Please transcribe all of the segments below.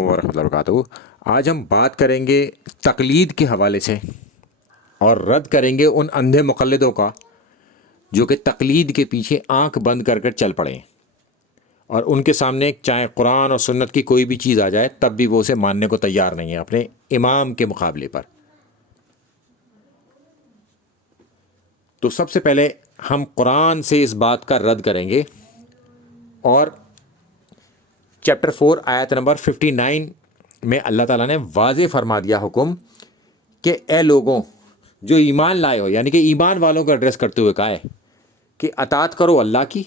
ورحمۃ اللہ وبرکاتہ۔ آج ہم بات کریں گے تقلید کے حوالے سے اور رد کریں گے ان اندھے مقلدوں کا جو کہ تقلید کے پیچھے آنکھ بند کر کر چل پڑے ہیں، اور ان کے سامنے چاہے قرآن اور سنت کی کوئی بھی چیز آ جائے تب بھی وہ اسے ماننے کو تیار نہیں ہے اپنے امام کے مقابلے پر۔ تو سب سے پہلے ہم قرآن سے اس بات کا رد کریں گے، اور چیپٹر 4 آیت نمبر 59 میں اللہ تعالیٰ نے واضح فرما دیا حکم کہ اے لوگوں جو ایمان لائے ہو، یعنی کہ ایمان والوں کو ایڈریس کرتے ہوئے کہا ہے کہ اطاعت کرو اللہ کی،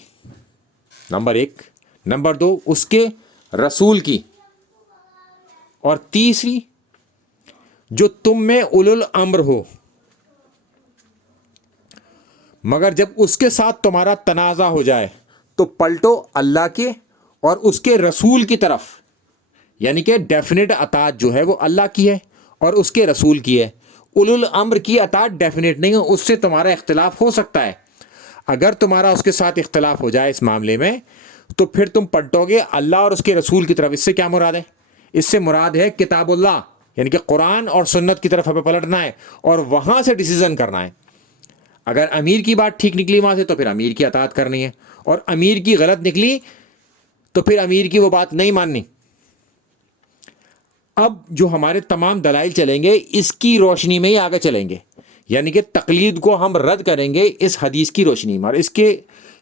نمبر 1، نمبر 2 اس کے رسول کی، اور تیسری جو تم میں اولو الامر ہو، مگر جب اس کے ساتھ تمہارا تنازع ہو جائے تو پلٹو اللہ کے اور اس کے رسول کی طرف، یعنی کہ ڈیفینیٹ اطاعت جو ہے وہ اللہ کی ہے اور اس کے رسول کی ہے۔ اولو الامر کی اطاعت ڈیفینیٹ نہیں ہے، اس سے تمہارا اختلاف ہو سکتا ہے۔ اگر تمہارا اس کے ساتھ اختلاف ہو جائے اس معاملے میں تو پھر تم پلٹو گے اللہ اور اس کے رسول کی طرف۔ اس سے کیا مراد ہے؟ اس سے مراد ہے کتاب اللہ، یعنی کہ قرآن اور سنت کی طرف ہمیں پلٹنا ہے اور وہاں سے ڈیسیزن کرنا ہے۔ اگر امیر کی بات ٹھیک نکلی وہاں سے تو پھر امیر کی اطاعت کرنی ہے، اور امیر کی غلط نکلی تو پھر امیر کی وہ بات نہیں ماننی۔ اب جو ہمارے تمام دلائل چلیں گے اس کی روشنی میں ہی آگے چلیں گے، یعنی کہ تقلید کو ہم رد کریں گے اس حدیث کی روشنی میں، اور اس کے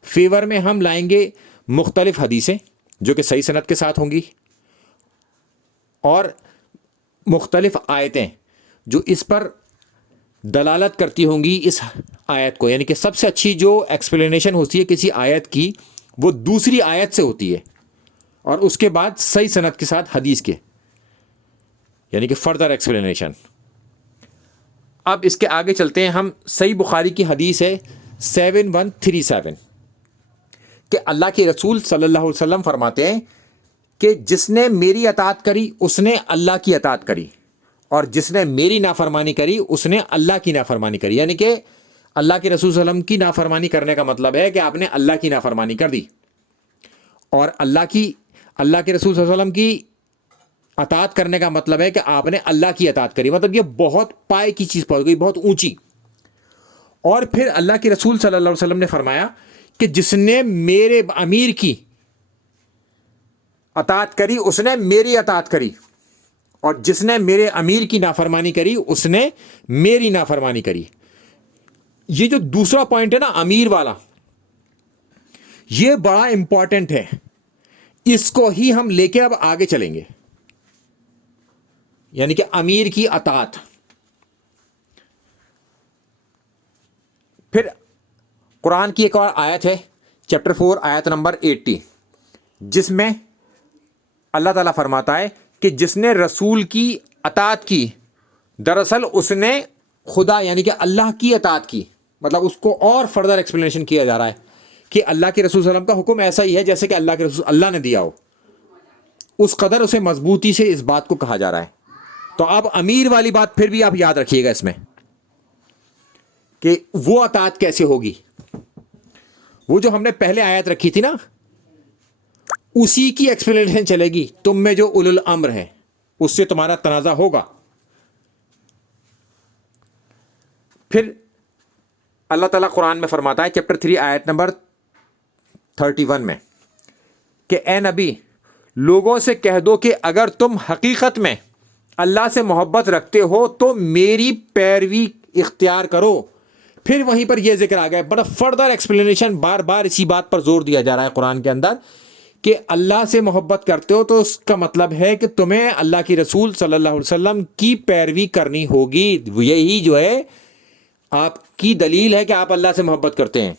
فیور میں ہم لائیں گے مختلف حدیثیں جو کہ صحیح سند کے ساتھ ہوں گی، اور مختلف آیتیں جو اس پر دلالت کرتی ہوں گی اس آیت کو۔ یعنی کہ سب سے اچھی جو ایکسپلینیشن ہوتی ہے کسی آیت کی وہ دوسری آیت سے ہوتی ہے، اور اس کے بعد صحیح سند کے ساتھ حدیث کے، یعنی کہ فردر ایکسپلینیشن۔ اب اس کے آگے چلتے ہیں ہم۔ صحیح بخاری کی حدیث ہے 7137 کہ اللہ کے رسول صلی اللہ علیہ وسلم فرماتے ہیں کہ جس نے میری اطاعت کری اس نے اللہ کی اطاعت کری، اور جس نے میری نافرمانی کری اس نے اللہ کی نافرمانی کری۔ یعنی کہ اللہ کے رسول صلی اللہ علیہ وسلم کی نافرمانی کرنے کا مطلب ہے کہ آپ نے اللہ کی نافرمانی کر دی، اور اللہ کے رسول صلی اللہ علیہ وسلم کی اطاعت کرنے کا مطلب ہے کہ آپ نے اللہ کی اطاعت کری۔ مطلب یہ بہت پائے کی چیز پہنچ گئی، بہت اونچی۔ اور پھر اللہ کے رسول صلی اللہ علیہ وسلم نے فرمایا کہ جس نے میرے امیر کی اطاعت کری اس نے میری اطاعت کری، اور جس نے میرے امیر کی نافرمانی کری اس نے میری نافرمانی کری۔ یہ جو دوسرا پوائنٹ ہے نا امیر والا، یہ بڑا امپورٹنٹ ہے، اس کو ہی ہم لے کے اب آگے چلیں گے، یعنی کہ امیر کی اطاعت۔ پھر قرآن کی ایک اور آیت ہے چیپٹر 4 آیت نمبر 80، جس میں اللہ تعالیٰ فرماتا ہے کہ جس نے رسول کی اطاعت کی دراصل اس نے خدا یعنی کہ اللہ کی اطاعت کی۔ مطلب اس کو اور فردر ایکسپلینیشن کیا جا رہا ہے کہ اللہ کے رسول صلی اللہ علیہ وسلم کا حکم ایسا ہی ہے جیسے کہ اللہ کے رسول اللہ نے دیا ہو، اس قدر اسے مضبوطی سے اس بات کو کہا جا رہا ہے۔ تو اب امیر والی بات پھر بھی آپ یاد رکھیے گا اس میں کہ وہ اطاعت کیسے ہوگی۔ وہ جو ہم نے پہلے آیت رکھی تھی نا اسی کی ایکسپلینیشن چلے گی۔ تم میں جو اولو الامر ہے اس سے تمہارا تنازع ہوگا۔ پھر اللہ تعالیٰ قرآن میں فرماتا ہے چیپٹر 3 آیت نمبر 31 میں کہ اے نبی لوگوں سے کہہ دو کہ اگر تم حقیقت میں اللہ سے محبت رکھتے ہو تو میری پیروی اختیار کرو۔ پھر وہیں پر یہ ذکر آ گیا، بڑا فردر ایکسپلینیشن، بار بار اسی بات پر زور دیا جا رہا ہے قرآن کے اندر کہ اللہ سے محبت کرتے ہو تو اس کا مطلب ہے کہ تمہیں اللہ کی رسول صلی اللہ علیہ وسلم کی پیروی کرنی ہوگی۔ یہی جو ہے آپ کی دلیل ہے کہ آپ اللہ سے محبت کرتے ہیں۔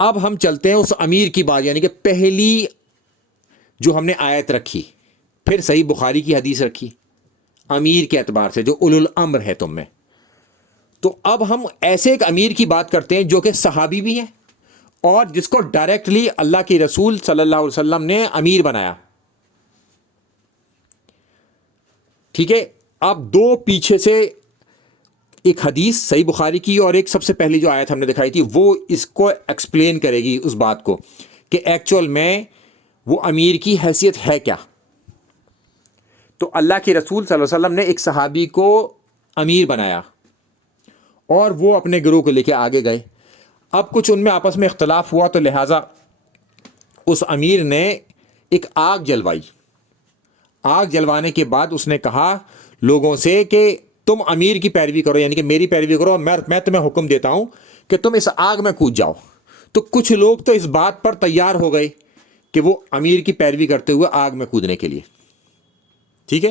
اب ہم چلتے ہیں اس امیر کی بات، یعنی کہ پہلی جو ہم نے آیت رکھی، پھر صحیح بخاری کی حدیث رکھی امیر کے اعتبار سے جو اولو الامر ہے تم میں۔ تو اب ہم ایسے ایک امیر کی بات کرتے ہیں جو کہ صحابی بھی ہے اور جس کو ڈائریکٹلی اللہ کے رسول صلی اللہ علیہ وسلم نے امیر بنایا۔ ٹھیک ہے، اب دو پیچھے سے ایک حدیث صحیح بخاری کی اور ایک سب سے پہلی جو آیت ہم نے دکھائی تھی وہ اس کو ایکسپلین کرے گی اس بات کو کہ ایکچول میں وہ امیر کی حیثیت ہے کیا۔ تو اللہ کے رسول صلی اللہ علیہ وسلم نے ایک صحابی کو امیر بنایا اور وہ اپنے گروہ کو لے کے آگے گئے. اب کچھ ان میں آپس میں اختلاف ہوا تو لہٰذا اس امیر نے ایک آگ جلوائی. آگ جلوانے کے بعد اس نے کہا لوگوں سے کہ تم امیر کی پیروی کرو, یعنی کہ میری پیروی کرو, میں تمہیں حکم دیتا ہوں کہ تم اس آگ میں کود جاؤ. تو کچھ لوگ تو اس بات پر تیار ہو گئے کہ وہ امیر کی پیروی کرتے ہوئے آگ میں کودنے کے لیے. ٹھیک ہے,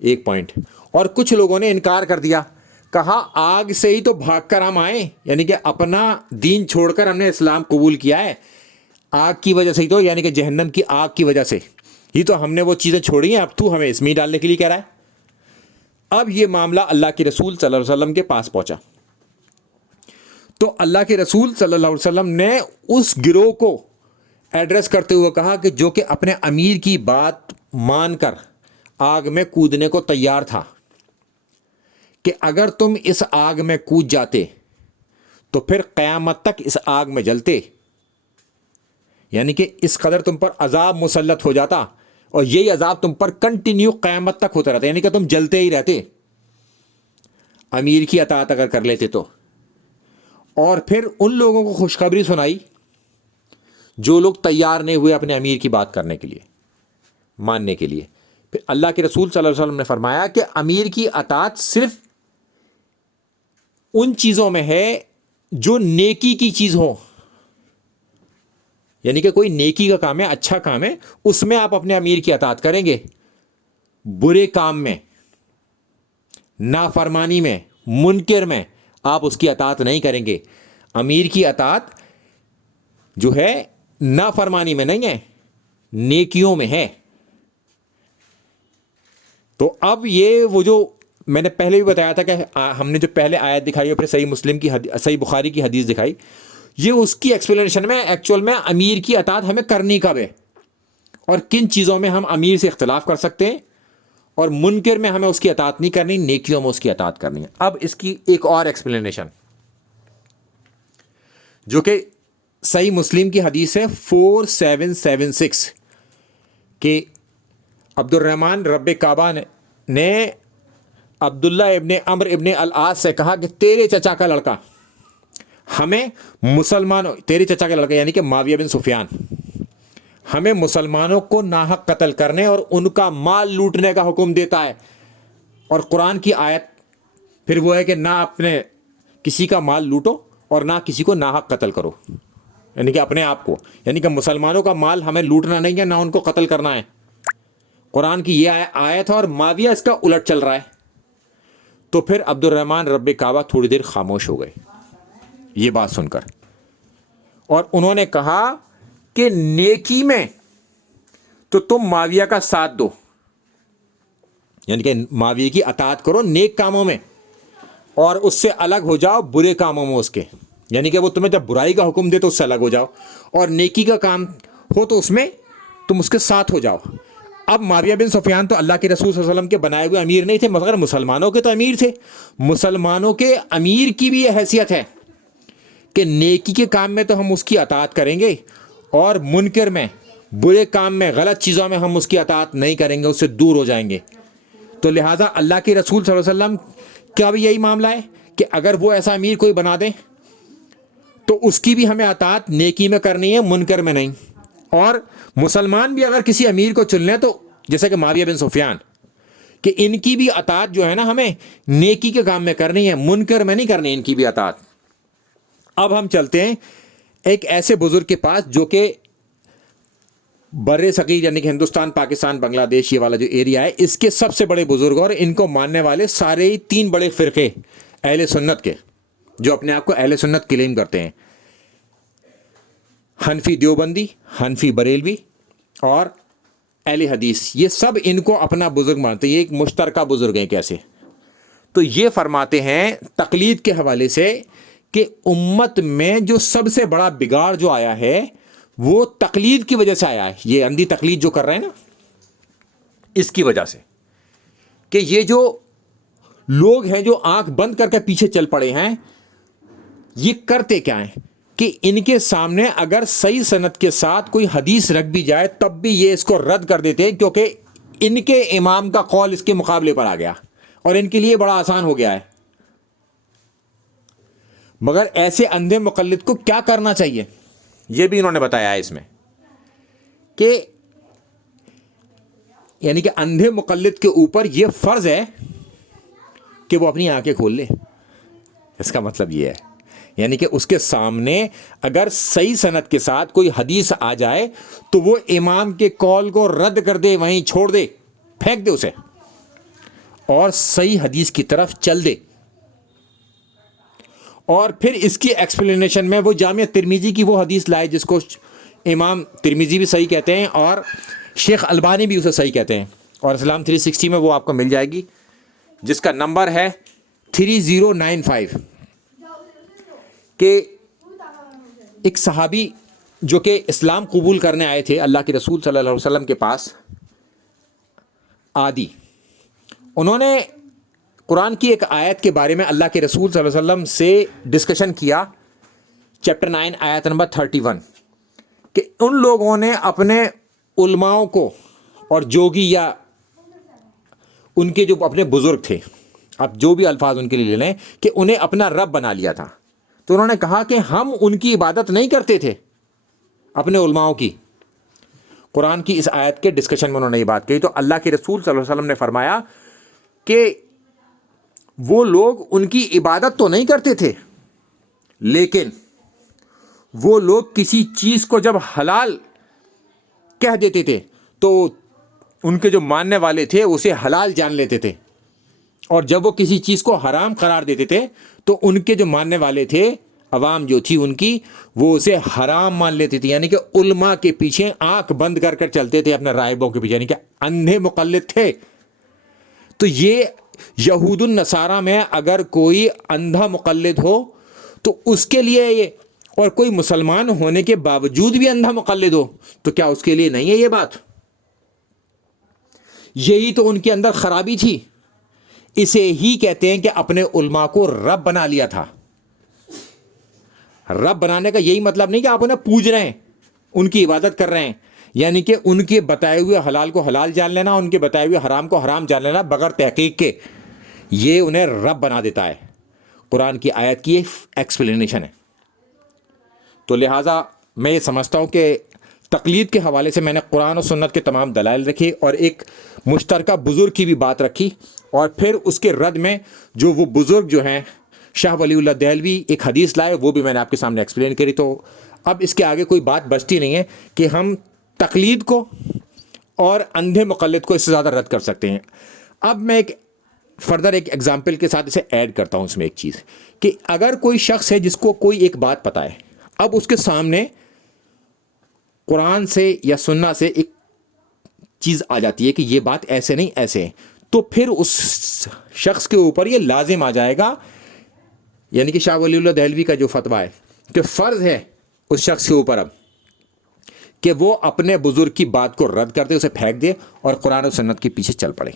ایک پوائنٹ. اور کچھ لوگوں نے انکار کر دیا, کہا آگ سے ہی تو بھاگ کر ہم آئے, یعنی کہ اپنا دین چھوڑ کر ہم نے اسلام قبول کیا ہے, آگ کی وجہ سے ہی تو, یعنی کہ جہنم کی آگ کی وجہ سے ہی تو ہم نے وہ چیزیں چھوڑی ہیں, اب تو ہمیں اس میں ڈالنے کے لیے کہہ رہا ہے. اب یہ معاملہ اللہ کے رسول صلی اللہ علیہ وسلم کے پاس پہنچا تو اللہ کے رسول صلی اللہ علیہ وسلم نے اس گروہ کو ایڈریس کرتے ہوئے کہا کہ جو کہ اپنے امیر کی بات مان کر آگ میں کودنے کو تیار تھا, کہ اگر تم اس آگ میں کود جاتے تو پھر قیامت تک اس آگ میں جلتے, یعنی کہ اس قدر تم پر عذاب مسلط ہو جاتا اور یہی عذاب تم پر کنٹینیو قیامت تک ہوتا رہتا, یعنی کہ تم جلتے ہی رہتے امیر کی اطاعت اگر کر لیتے تو. اور پھر ان لوگوں کو خوشخبری سنائی جو لوگ تیار نہیں ہوئے اپنے امیر کی بات کرنے کے لیے, ماننے کے لیے. پھر اللہ کے رسول صلی اللہ علیہ وسلم نے فرمایا کہ امیر کی اطاعت صرف ان چیزوں میں ہے جو نیکی کی چیز ہو, یعنی کہ کوئی نیکی کا کام ہے, اچھا کام ہے, اس میں آپ اپنے امیر کی اطاعت کریں گے. برے کام میں, نافرمانی میں, منکر میں آپ اس کی اطاعت نہیں کریں گے. امیر کی اطاعت جو ہے نافرمانی میں نہیں ہے, نیکیوں میں ہے. تو اب یہ وہ جو میں نے پہلے بھی بتایا تھا کہ ہم نے جو پہلے آیت دکھائی اور پھر صحیح مسلم کی صحیح بخاری کی حدیث دکھائی, یہ اس کی ایکسپلینیشن میں ایکچوئل میں امیر کی اطاعت ہمیں کرنی کب ہے اور کن چیزوں میں ہم امیر سے اختلاف کر سکتے ہیں, اور منکر میں ہمیں اس کی اطاعت نہیں کرنی, نیکیوں میں اس کی اطاعت کرنی ہے. اب اس کی ایک اور ایکسپلینیشن جو کہ صحیح مسلم کی حدیث ہے 4776 کہ عبد الرحمن رب کعبہ نے عبداللہ ابن عمر ابن العاص سے کہا کہ تیرے چچا کا لڑکا ہمیں مسلمانوں, تیرے چچا کا لڑکا یعنی کہ معاویہ بن سفیان, ہمیں مسلمانوں کو ناحق قتل کرنے اور ان کا مال لوٹنے کا حکم دیتا ہے. اور قرآن کی آیت پھر وہ ہے کہ نہ اپنے کسی کا مال لوٹو اور نہ کسی کو ناحق قتل کرو, یعنی کہ اپنے آپ کو, یعنی کہ مسلمانوں کا مال ہمیں لوٹنا نہیں ہے, نہ ان کو قتل کرنا ہے. قرآن کی یہ آیت ہے اور معاویہ اس کا الٹ چل رہا ہے. تو پھر عبد الرحمن رب کعبہ تھوڑی دیر خاموش ہو گئے یہ بات سن کر, اور انہوں نے کہا کہ نیکی میں تو تم معاویہ کا ساتھ دو, یعنی کہ معاویہ کی اطاعت کرو نیک کاموں میں, اور اس سے الگ ہو جاؤ برے کاموں میں اس کے, یعنی کہ وہ تمہیں جب برائی کا حکم دے تو اس سے الگ ہو جاؤ, اور نیکی کا کام ہو تو اس میں تم اس کے ساتھ ہو جاؤ. اب معاویہ بن سفیان تو اللہ کے رسول صلی اللہ علیہ وسلم کے بنائے ہوئے امیر نہیں تھے, مگر مسلمانوں کے تو امیر تھے. مسلمانوں کے امیر کی بھی یہ حیثیت ہے کہ نیکی کے کام میں تو ہم اس کی اطاعت کریں گے, اور منکر میں, برے کام میں, غلط چیزوں میں ہم اس کی اطاعت نہیں کریں گے, اس سے دور ہو جائیں گے. تو لہٰذا اللہ کے رسول صلی اللہ علیہ وسلم کا بھی یہی معاملہ ہے کہ اگر وہ ایسا امیر کوئی بنا دیں تو اس کی بھی ہمیں اطاعت نیکی میں کرنی ہے, منکر میں نہیں. اور مسلمان بھی اگر کسی امیر کو چن لیں تو جیسے کہ معاویہ بن سفیان, کہ ان کی بھی اطاعت جو ہے نا ہمیں نیکی کے کام میں کرنی ہے, منکر میں نہیں کرنی ان کی بھی اطاعت. اب ہم چلتے ہیں ایک ایسے بزرگ کے پاس جو کہ بر صغیر یعنی کہ ہندوستان, پاکستان, بنگلہ دیش یہ والا جو ایریا ہے اس کے سب سے بڑے بزرگ, اور ان کو ماننے والے سارے ہی 3 بڑے فرقے اہل سنت کے جو اپنے آپ کو اہل سنت کلیم کرتے ہیں, حنفی دیوبندی, حنفی بریلوی اور اہل حدیث, یہ سب ان کو اپنا بزرگ مانتے ہیں. یہ ایک مشترکہ بزرگ ہیں کیسے, تو یہ فرماتے ہیں تقلید کے حوالے سے کہ امت میں جو سب سے بڑا بگاڑ جو آیا ہے وہ تقلید کی وجہ سے آیا ہے. یہ اندھی تقلید جو کر رہے ہیں نا, اس کی وجہ سے کہ یہ جو لوگ ہیں جو آنکھ بند کر کے پیچھے چل پڑے ہیں, یہ کرتے کیا ہیں کہ ان کے سامنے اگر صحیح سند کے ساتھ کوئی حدیث رکھ بھی جائے تب بھی یہ اس کو رد کر دیتے ہیں, کیونکہ ان کے امام کا قول اس کے مقابلے پر آ گیا اور ان کے لیے بڑا آسان ہو گیا ہے. مگر ایسے اندھے مقلد کو کیا کرنا چاہیے یہ بھی انہوں نے بتایا ہے اس میں کہ یعنی کہ اندھے مقلد کے اوپر یہ فرض ہے کہ وہ اپنی آنکھیں کھول لے. اس کا مطلب یہ ہے یعنی کہ اس کے سامنے اگر صحیح سند کے ساتھ کوئی حدیث آ جائے تو وہ امام کے قول کو رد کر دے, وہیں چھوڑ دے, پھینک دے اسے, اور صحیح حدیث کی طرف چل دے. اور پھر اس کی ایکسپلینیشن میں وہ جامعہ ترمذی کی وہ حدیث لائے جس کو امام ترمذی بھی صحیح کہتے ہیں اور شیخ البانی بھی اسے صحیح کہتے ہیں, اور اسلام 360 میں وہ آپ کو مل جائے گی, جس کا نمبر ہے 3095. کہ ایک صحابی جو کہ اسلام قبول کرنے آئے تھے اللہ کے رسول صلی اللہ علیہ وسلم کے پاس, عادی, انہوں نے قرآن کی ایک آیت کے بارے میں اللہ کے رسول صلی اللہ علیہ وسلم سے ڈسکشن کیا, چیپٹر 9 آیت نمبر 31, کہ ان لوگوں نے اپنے علماؤں کو اور جوگی یا ان کے جو اپنے بزرگ تھے, اب جو بھی الفاظ ان کے لیے لے لیں, کہ انہیں اپنا رب بنا لیا تھا. تو انہوں نے کہا کہ ہم ان کی عبادت نہیں کرتے تھے اپنے علماؤں کی. قرآن کی اس آیت کے ڈسکشن میں انہوں نے یہ بات کہی, تو اللہ کے رسول صلی اللہ علیہ وسلم نے فرمایا کہ وہ لوگ ان کی عبادت تو نہیں کرتے تھے, لیکن وہ لوگ کسی چیز کو جب حلال کہہ دیتے تھے تو ان کے جو ماننے والے تھے اسے حلال جان لیتے تھے, اور جب وہ کسی چیز کو حرام قرار دیتے تھے تو ان کے جو ماننے والے تھے, عوام جو تھی ان کی, وہ اسے حرام مان لیتی تھی. یعنی کہ علماء کے پیچھے آنکھ بند کر کر چلتے تھے, اپنے راہبوں کے پیچھے, یعنی کہ اندھے مقلد تھے. تو یہ یہود النصارہ میں اگر کوئی اندھا مقلد ہو تو اس کے لیے یہ, اور کوئی مسلمان ہونے کے باوجود بھی اندھا مقلد ہو تو کیا اس کے لیے نہیں ہے یہ بات؟ یہی تو ان کے اندر خرابی تھی. اسے ہی کہتے ہیں کہ اپنے علماء کو رب بنا لیا تھا. رب بنانے کا یہی مطلب نہیں کہ آپ انہیں پوج رہے ہیں, ان کی عبادت کر رہے ہیں, یعنی کہ ان کے بتائے ہوئے حلال کو حلال جان لینا, ان کے بتائے ہوئے حرام کو حرام جان لینا بغیر تحقیق کے, یہ انہیں رب بنا دیتا ہے. قرآن کی آیت کی ایکسپلینیشن ہے. تو لہٰذا میں یہ سمجھتا ہوں کہ تقلید کے حوالے سے میں نے قرآن و سنت کے تمام دلائل رکھے اور ایک مشترکہ بزرگ کی بھی بات رکھی, اور پھر اس کے رد میں جو وہ بزرگ جو ہیں شاہ ولی اللہ دہلوی ایک حدیث لائے, وہ بھی میں نے آپ کے سامنے ایکسپلین کری. تو اب اس کے آگے کوئی بات بچتی نہیں ہے کہ ہم تقلید کو اور اندھے مقلد کو اس سے زیادہ رد کر سکتے ہیں. اب میں ایک فردر ایک ایگزامپل کے ساتھ اسے ایڈ کرتا ہوں اس میں ایک چیز, کہ اگر کوئی شخص ہے جس کو کوئی ایک بات پتہ ہے, اب اس کے سامنے قرآن سے یا سنہ سے ایک چیز آ جاتی ہے کہ یہ بات ایسے نہیں ایسے ہے, تو پھر اس شخص کے اوپر یہ لازم آ جائے گا, یعنی کہ شاہ ولی اللہ دہلوی کا جو فتویٰ ہے کہ فرض ہے اس شخص کے اوپر اب کہ وہ اپنے بزرگ کی بات کو رد کر دے, اسے پھینک دے اور قرآن و سنت کے پیچھے چل پڑے.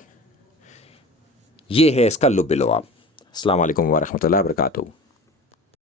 یہ ہے اس کا لب لعاب. السلام علیکم ورحمۃ اللہ وبرکاتہ.